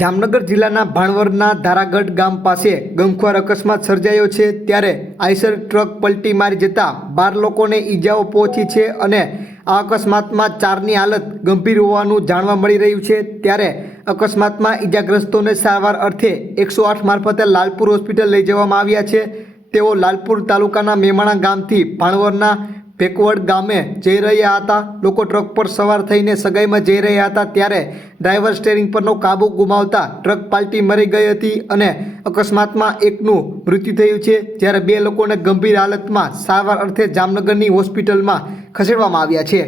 જામનગર જિલ્લાના ભાણવરના ધારાગઢ ગામ પાસે ગમખ્વાર અકસ્માત સર્જાયો છે ત્યારે આઈસર ટ્રક પલટી મારી જતા 12 લોકોને ઈજાઓ પહોંચી છે અને આ અકસ્માતમાં 4ની હાલત ગંભીર હોવાનું જાણવા મળી રહ્યું છે। ત્યારે અકસ્માતમાં ઈજાગ્રસ્તોને સારવાર અર્થે 108 મારફતે લાલપુર હોસ્પિટલ લઈ જવામાં આવ્યા છે। તેઓ લાલપુર તાલુકાના મેમાણા ગામથી ભાણવરના ભેકવડ ગામે જઈ રહ્યા હતા। લોકો ટ્રક પર સવાર થઈને સગાઈમાં જઈ રહ્યા હતા ત્યારે ડ્રાઈવર સ્ટીયરિંગ પરનો કાબુ ગુમાવતા ટ્રક પાલટી મરી ગઈ હતી અને અકસ્માતમાં એકનું મૃત્યુ થયું છે જ્યારે 2 લોકોને ગંભીર હાલતમાં સારવાર અર્થે જામનગરની હોસ્પિટલમાં ખસેડવામાં આવ્યા છે।